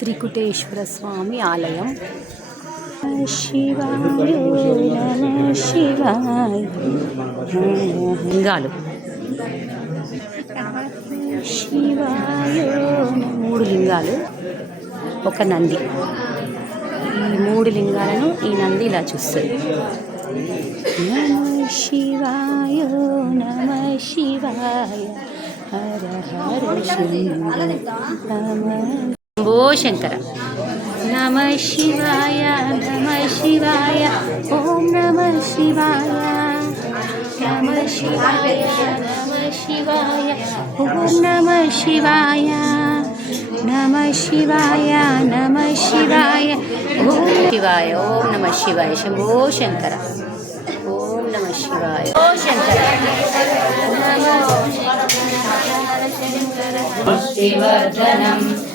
త్రికుటేశ్వర స్వామి ఆలయం. శివాయ నమ లింగాలు మూడు లింగాలు. ఒక నంది. ఈ మూడు లింగాలను ఈ నంది ఇలా చూస్తుంది. నమ శివాయ నమ శివాయ. హర హర శివ నమ శంభో శంకర. నమ శివాయ నమ శివాయ ఓం నమ శివాయ. నమ శివాయ నమ శివాయ ఓం నమ శివాయ. నమ శివాయ నమ శివాయ ఓం శివాయ ఓం నమ శివాయ. శంభో శంకర. ఓం నమ శివాయ. ఓ శంకర. నమో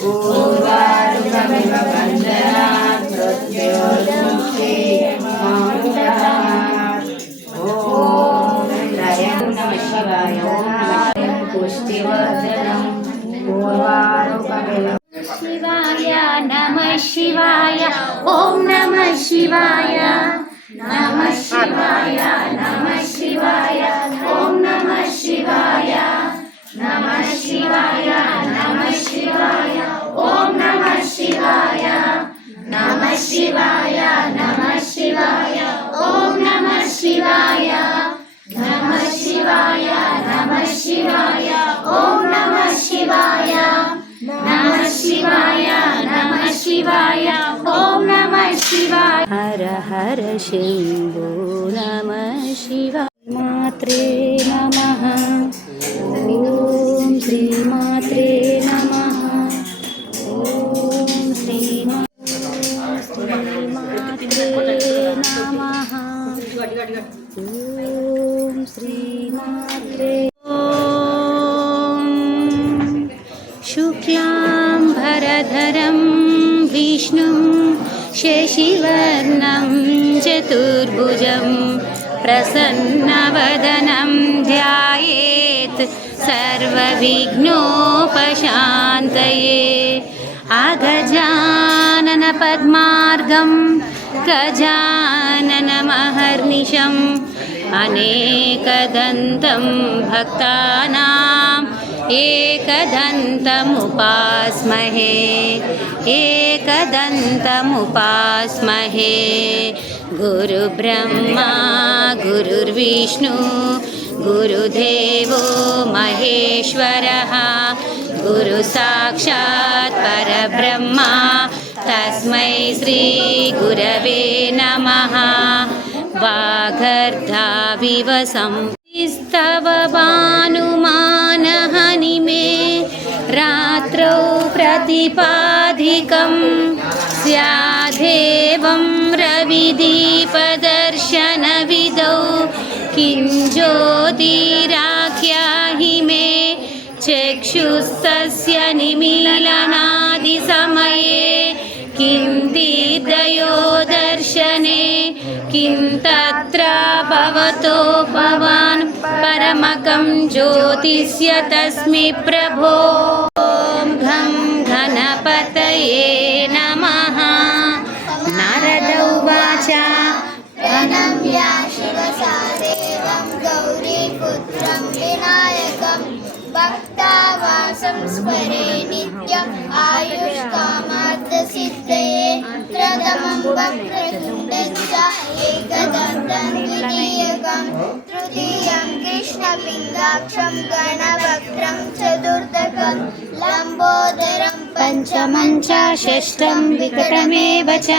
పూర్వారుకమివ వందనాత్ మృత్యోర్ముక్తి ఓం లయం నమ శివాయ ఓం నమ శివాయ పుష్టివర్ధనం పూర్వారుకమివ శివాయ నమ శివాయ ఓం నమ శివాయ ఓం నమ శివాయ. నమ శివాయ నమ శివాయ ఓం నమ శివాయ. నమ శివాయ నమ శివాయ ఓం నమ శివాయ. నమ శివాయ నమ శివాయ ఓం నమ శివాయ. హర హర శంభో నమ శివ మాత్రే నమ. प्रसन्नवदनं ध्यायेत् सर्वविघ्नोपशान्तये अगजाननपद्मार्गं गजाननमहर्निशम् अनेकदन्तं भक्तानाम् एकदन्तमुपास्महे एकदन्तमुपास्महे गुरुब्रह्मा गुरुर्विष्णु गुरुदेवो महेश्वरः। गुरुसाक्षात् परब्रह्मा तस्मै श्रीगुरवे नमः। वागर्धाविव संस्तव भानुमानहनि मे रात्रौ प्रतिपाधिकं स्यादेवं रविदीपदर्शनविदौ किं ज्योतिराख्याहि मे चक्षुस्तस्य निमीलनादिसमये। किं दीर्घयो दर्शने किं तत्र भवतो भवान् परमकं ज्योतिष्य तस्मै प्रभो। ॐ घं घनपतये नमः प्रणम्य शिवसादेवं गौरीपुत्रं विनायकं भक्तावासं स्मरे नित्यम् आयुष्कामार्थसिद्धये प्रथमं वक्रतुण्डश्च एकदन्तं द्वितीयकं तृतीयं कृष्णपिङ्गाक्षं गणवक्त्रं चतुर्थकम् पञ्चमं च षष्ठं विकटमेव च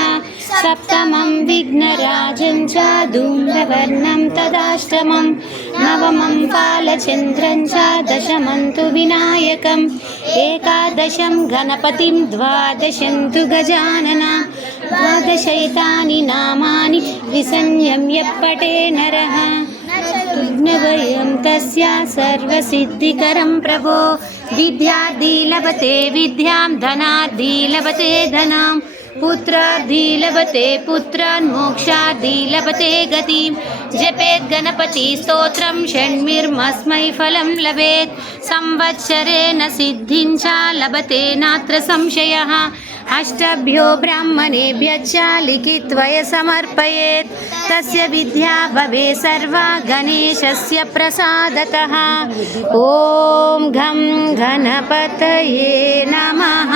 सप्तमं विघ्नराजं च धूम्रवर्णं तदाष्टमं नवमं बालचन्द्रं च दशमं तु विनायकम् एकादशं गणपतिं द्वादशं तु गजानना द्वादशैतानि नामानि विसंयम्य पटे नरः विघ्नभयं तस्य सर्वसिद्धिकरं प्रभो विद्यार्थी लभते विद्यां धनार्थी लभते धनां पुत्रार्थी लभते पुत्रान् मोक्षार्थी लभते गतिं जपेत् गणपतिस्तोत्रं षण्मिर्मस्मै फलं लभेत् संवत्सरेण सिद्धिं च लभते नात्र संशयः अष्टभ्यो ब्राह्मणेभ्यश्च लिखित्वय समर्पयेत् तस्य विद्या भवे सर्वा गणेशस्य प्रसादतः ॐ घं गणपतये नमः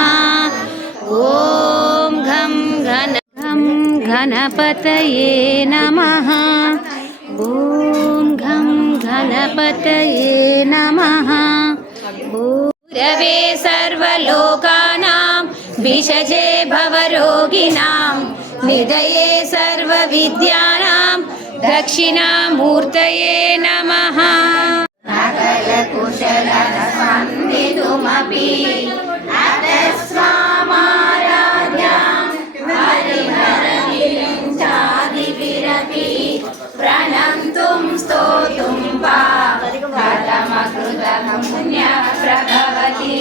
ॐ घं घन घं गणपतये नमः ॐ घं गणपतये नमः गुरवे सर्वलोकानां विषजे भवरोगिणां निधये सर्वविद्यानां दक्षिणामूर्तये नमः प्रणन्तुं स्तोतुं वा कथमकृतं पुण्यप्रभवति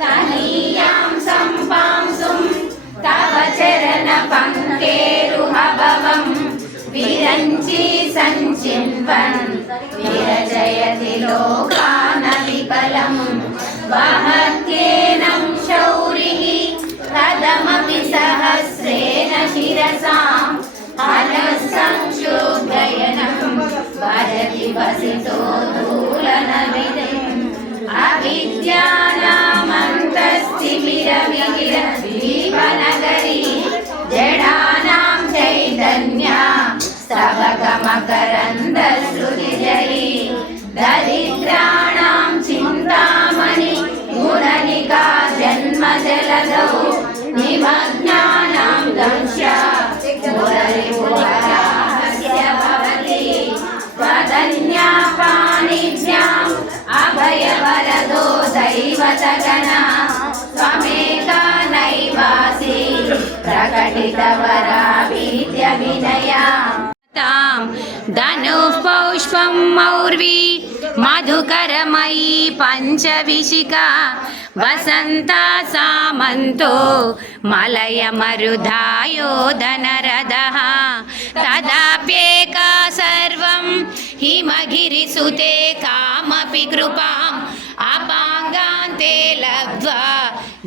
तनीयां सम्पांसुं तव चरणपङ्केरुहभवम् विरञ्ची सञ्चिन्वन् विरजयति लोकानविकलम् वहत्येनं शौरिः कथमपि सहस्रेण शिरसाम् अलसंशोभयनं वदति वसितो दूलनविधिम् अविद्यानामन्तस्तिमिरमिहिरदीपनगरी जडानां चैतन्या स्तवकमकरन्दश्रुतिजयी दरिद्राणां चिन्तामणि दैवतगणा त्वमेका नैवासि प्रकटितवराभीत्यभिनया तां धनुः पौष्पं मौर्वी मधुकरमयी पञ्चविशिका वसन्ता सामन्तो मलयमरुधायो धनरदः तदाप्येका सर्वं हिमगिरिसुते कामपि कृपाम् अपाङ्गान्ते लब्ध्वा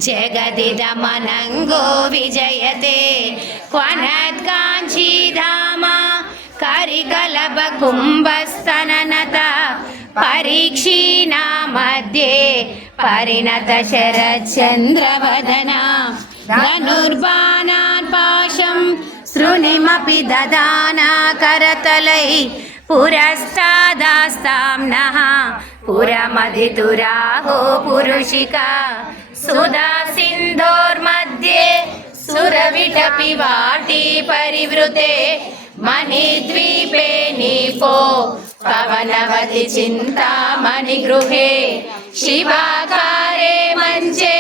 जगदिदमनङ्गो विजयते क्वनत्काञ्चीधामा करिकलभकुम्भस्तननत परीक्षीणा मध्ये परिणत शरच्चन्द्रवदना धनुर्बाणान् पाशं सृणिमपि ददाना करतलै पुरस्तादास्तां नः पुरमधितुराहो पुरुषिका सुधा सिन्धोर्मध्ये सुरविटपि वाटी परिवृते मणिद्वीपे नीपो पवनवति चिन्तामणिगृहे शिवाकारे मञ्चे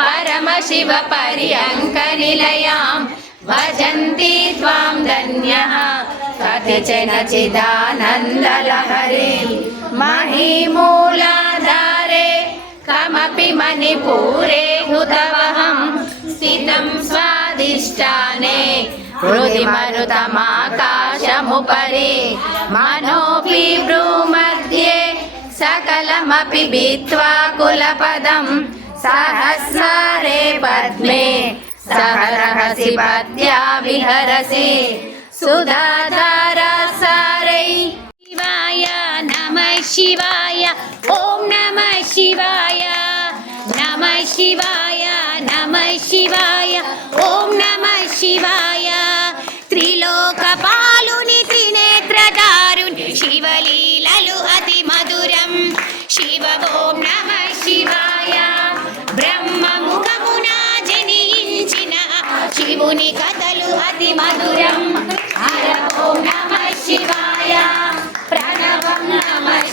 परमशिवपर्यङ्कनिलयां भजन्ति त्वां धन्यः कतिचन चिदानन्दलहरीं मणिमूलाधारे कमपि मणिपूरे हुतवहं स्थितं स्वादिष्टाने हृदि मरुतमाकाशमुपरि मनोऽपि भ्रूमध्ये सकलमपि भित्त्वा कुलपदं सहस्रारे पद्मे सह रहसि पद्या विहरसि சுதாதார சாரை சிவாய நம சிவாய ஓம் நம சிவாய நம சிவாய நம சிவாய ஓம் நம சிவாய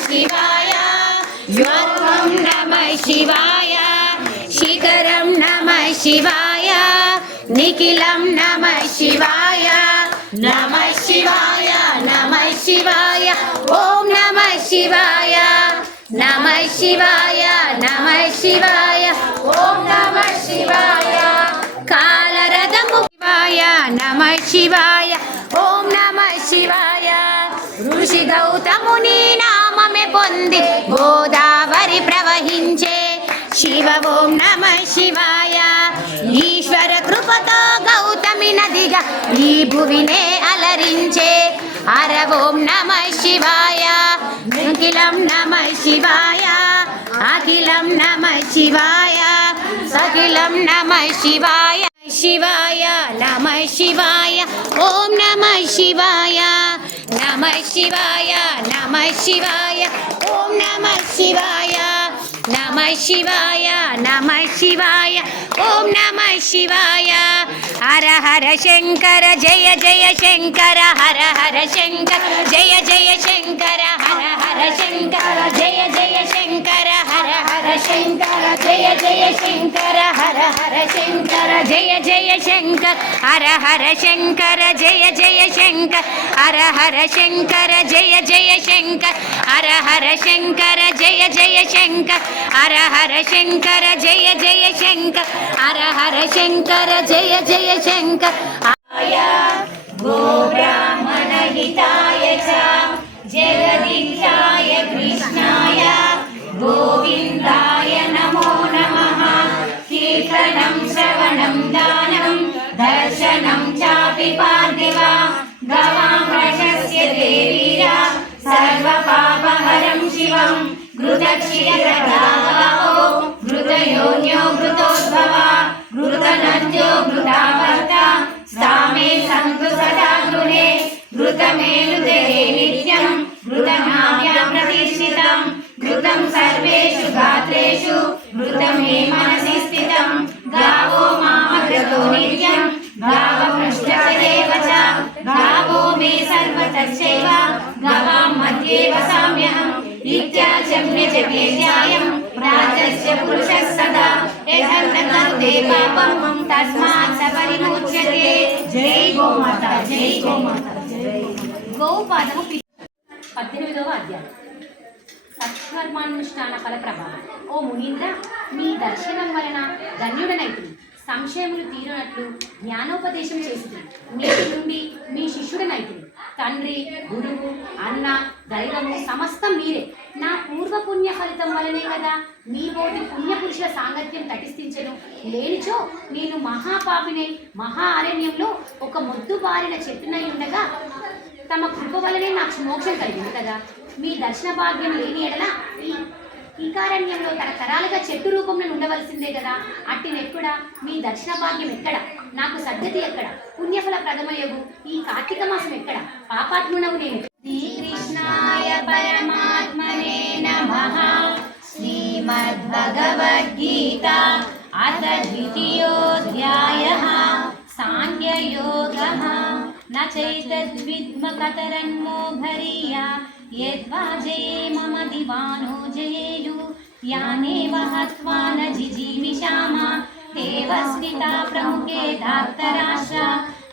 शिवाय योगं नमः शिवाय शिखरं नमः शिवाय निखिलं नमः शिवाय नमः शिवाय नमः शिवाय ॐ नमः शिवाय नमः शिवाय नमः शिवाय ॐ नमः शिवाय कालरथमुखिवाय नमः शिवाय ॐ नमः शिवाय ఋషి గౌతముని నామమే పొంది గోదావరి ప్రవహించే. శివ ఓం నమ శివాయ. ఈశ్వర కృపతో గౌతమి నదిగా ఈ భువినే అలరించే. అర ఓం నమ శివాయ. అఖిలం నమ శివాయ. అఖిలం నమ శివాయ. సఖిలం నమ శివాయ. శివాయ నమ శివాయ. ఓం నమ శివాయ. నమ శివాయ నమ శివాయ ఓం నమ శివాయ నమ శివాయ నమ శివాయ ఓం నమ శివాయ హర హర శంకర జయ జయ శంకర హర హర శంకర జయ జయ శంకర హర హర శంకర జయ జయ శంకర హర హర శంకర జయ జయ శంకర హర శంకర జయ జయ శంకర హర హర శంకర జయ జయ శంకర హర హర శంకర జయ జయ శంకర హర హర శంకర జయ జయ శంకర హర హర శంకర జయ జయ శంకర హర హర శంకర జయ జయ శంకర. ఆయ గో బ్రాహ్మణ హితాయ చ జగదీశాయ కృష్ణాయ గో श्रवणं दानं दर्शनं चापि पार्थिवा गवां प्रशस्य देवीरा सर्वपापहरं शिवं घृतक्षीरदावो घृतयोन्यो घृतोद्भवा घृतनद्यो घृतावर्ता सा मे सन्तु सदा गृहे घृतमेलुदे नित्यं घृतमाभ्यां प्रतिष्ठितं घृतं सर्वेषु गात्रेषु घृतं मे मनसि स्थितम् गावो मामघृतो नित्यं गावपृष्ठचरेव च गावो मे सर्वतश्चैव गवां मध्ये वसाम्यहम् इत्याचम्य जगेशायं राजस्य पुरुषः सदा यथन्तकरुते पापं तस्मात् स परिमुच्यते జై గోమాత జై గోమాత గోపాదము పి- పద్దెనిమిదవ అధ్యాయం సత్కర్మానుష్ఠాన ఫల ప్రభావం ఓ మునీంద్ర మీ దర్శనం వలన ధన్యుడనైతుంది సంశయములు తీరునట్లు జ్ఞానోపదేశం చేసింది నేటి నుండి మీ శిష్యుడనైతుంది తండ్రి గురువు అన్న దైవము సమస్తం మీరే. నా పూర్వ పుణ్య ఫలితం వలనే కదా మీ ఓటి పుణ్యపురుషుల సాంగత్యం తటిస్థించను. లేనిచో నేను మహాపాపినై మహా అరణ్యంలో ఒక మొద్దు బారిన చెట్టునై ఉండగా తమ కృప వలనే నాకు మోక్షం కలిగింది కదా. మీ దర్శన భాగ్యం లేని ఎడల ఈకారణ్యంలో తరతరాలుగా చెట్టు రూపంలో ఉండవలసిందే కదా. అట్టి నెక్కుడా మీ దక్షిణ భాగ్యం ఎక్కడ? నాకు సద్గతి ఎక్కడ? పుణ్యఫల ప్రథమయగు ఈ కార్తీక మాసం ఎక్కడ? పాపాత్మునవు నేను. శ్రీకృష్ణాయ పరమాత్మనే నమ. శ్రీమద్భగవద్గీత అథ ద్వితీయోధ్యాయ సాంఖ్యయోగ నైతద్విద్మకతరన్మోఘరీయా यद्वा जये मम दिवानो जयेयु यानेव हत्वा न जिजीविषाम तेव स्थिता प्रमुखे धार्तराष्ट्र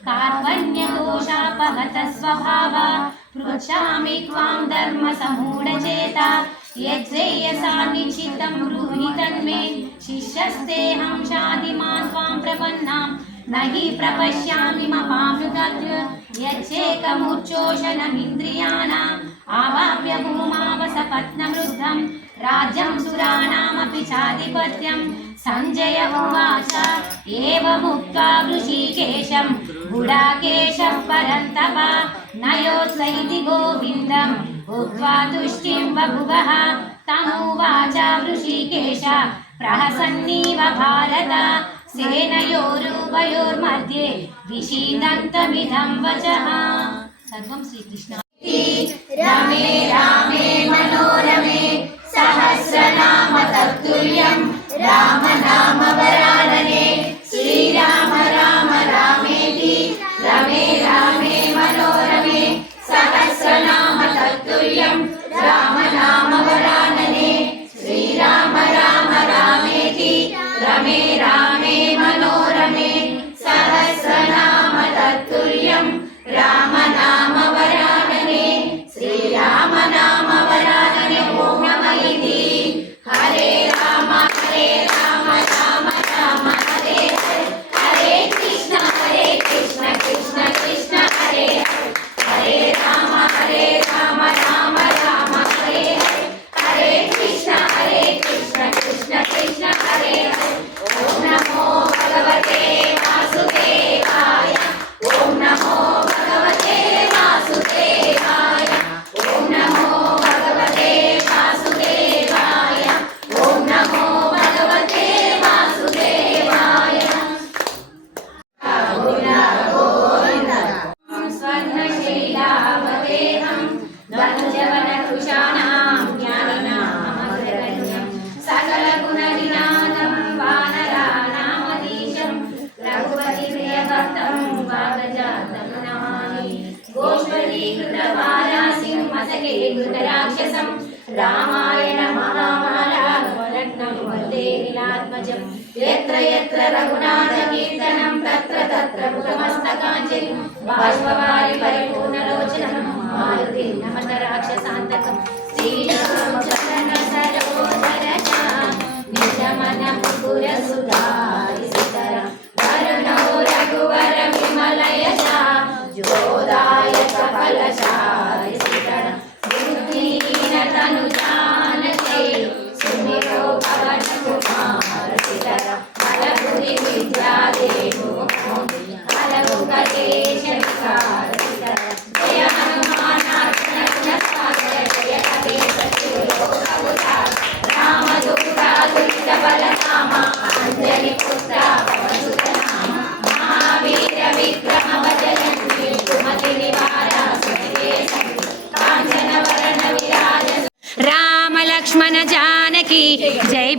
कार्पण्यदोषापहत स्वभावा पृच्छामि त्वां धर्मसमूढचेता यज्ञेयसा निश्चितं ब्रूहि तन्मे शिष्यस्तेऽहं शादिमान् त्वां प्रपन्नाम् न हि प्रपश्यामि मपामृतत् यच्चेकमुच्चोषणमिन्द्रियाणाम् ఆవావ్య భూమావస పద్మవృద్ధం రాజ్యం సురాణామపి చాధిపత్యం సంజయ ఉవాచ ఏవ ముక్త్వా ఋషికేశం గుడాకేశం పరంతప నయోత్సైతి గోవిందం భూత్వా తుష్టిం బభువः తమువాచ ఋషికేశ ప్రహసన్నీవ భారత సేనయోరుభయోర్मध्ये विषीदन्तमिदं वचः। सर्वं श्रीकृष्ण। రమే రామే మనోరమే సహస్రనామ తత్తుల్యం రామ నామ ప్రపంచం ఎత్ర ఎత్ర రఘునాథ కీర్తనం తత్ర తత్ర ముఖమస్తకాంజలి బాష్పవారి పరిపూర్ణ లోచనం మారుతి నమన రాక్షసాంతకం. శ్రీరామచరణ సరోజర నిజ మన ముకుర సుధారి సుతర. వరుణ రఘువర విమలయ జోదాయక ఫలశ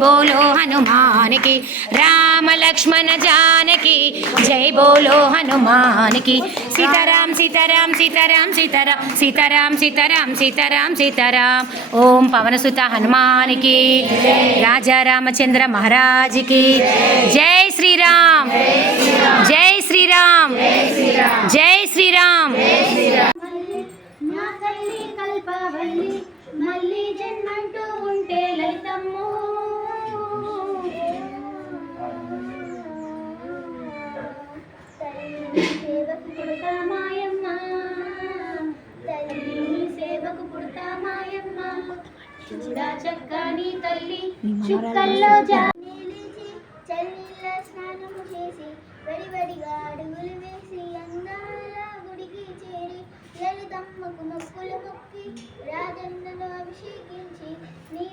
బోలో హనుమానికి రామ లక్ష్మణ జానకి జై బోలో హనుమానికి. సీతారాం సీతారాం సీతారాం సీతారాం సీతారాం సీతారాం సీతారాం సీతారాం. ఓం పవనసుత హనుమానికి రాజా రామచంద్ర మహారాజుకి. జై శ్రీరామ్ జై శ్రీరామ్ జై శ్రీరామ్. మళ్ళీ జన్మంటూ ఉంటే లలితమ్మో. చూడ చక్కని తల్లి. చుక్కల్లో నిలిచి చల్లిళ్ళ స్నానము చేసి వడివడిగా అడుగులు వేసి అందాల గుడికి చేరి లలితమ్మకు మొక్కులు మొక్కి రాజన్నను అభిషేకించి నీ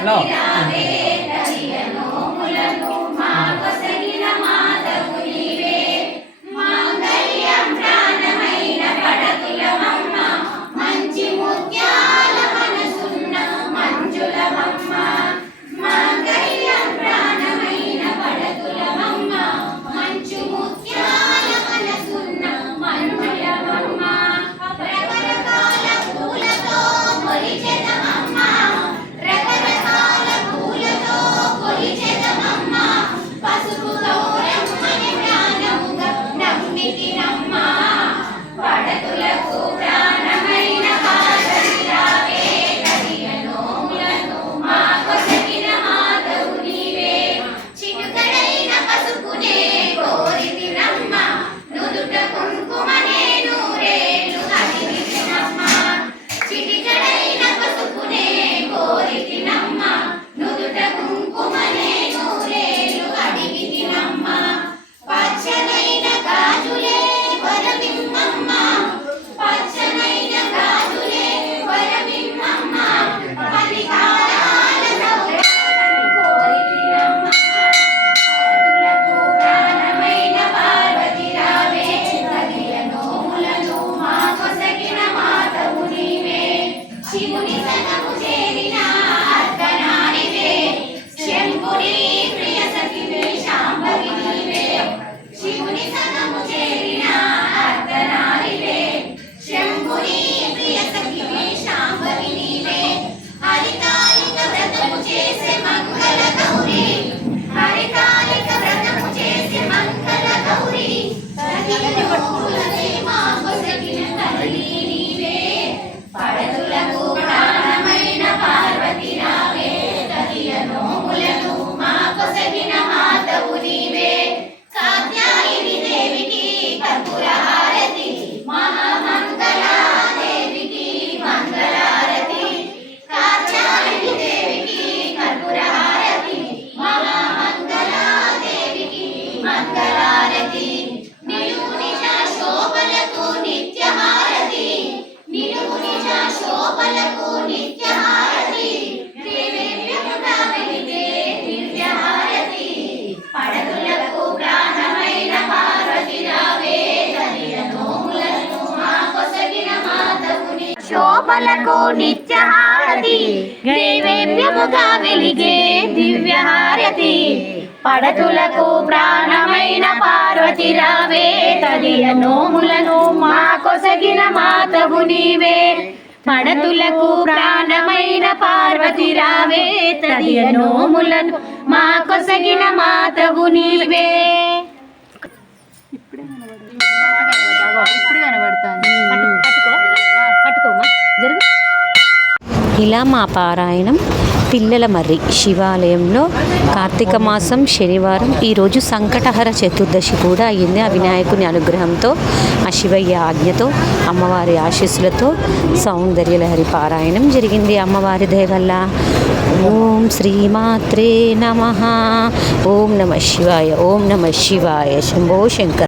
హలో. వెలిగే పడతులకు ప్రాణమైన పార్వతి రావే తదియ నోములను మా కొసగిన మాతవు నీవే. పడతులకు ప్రాణమైన పార్వతి రావే తదియ నోములను మా కొసగిన మాతవు నీవే. కనబడుతుంది. ఇలా మా పారాయణం పిల్లల మర్రి శివాలయంలో కార్తీక మాసం శనివారం. ఈరోజు సంకటహర చతుర్దశి కూడా అయ్యింది ఆ వినాయకుని అనుగ్రహంతో ఆ శివయ్య ఆజ్ఞతో అమ్మవారి ఆశీస్సులతో సౌందర్యలహరి పారాయణం జరిగింది. అమ్మవారి దయవల్ల ఓం శ్రీమాత్రే నమ. ఓం నమ శివాయ ఓం నమ శివాయ. శంభో శంకర్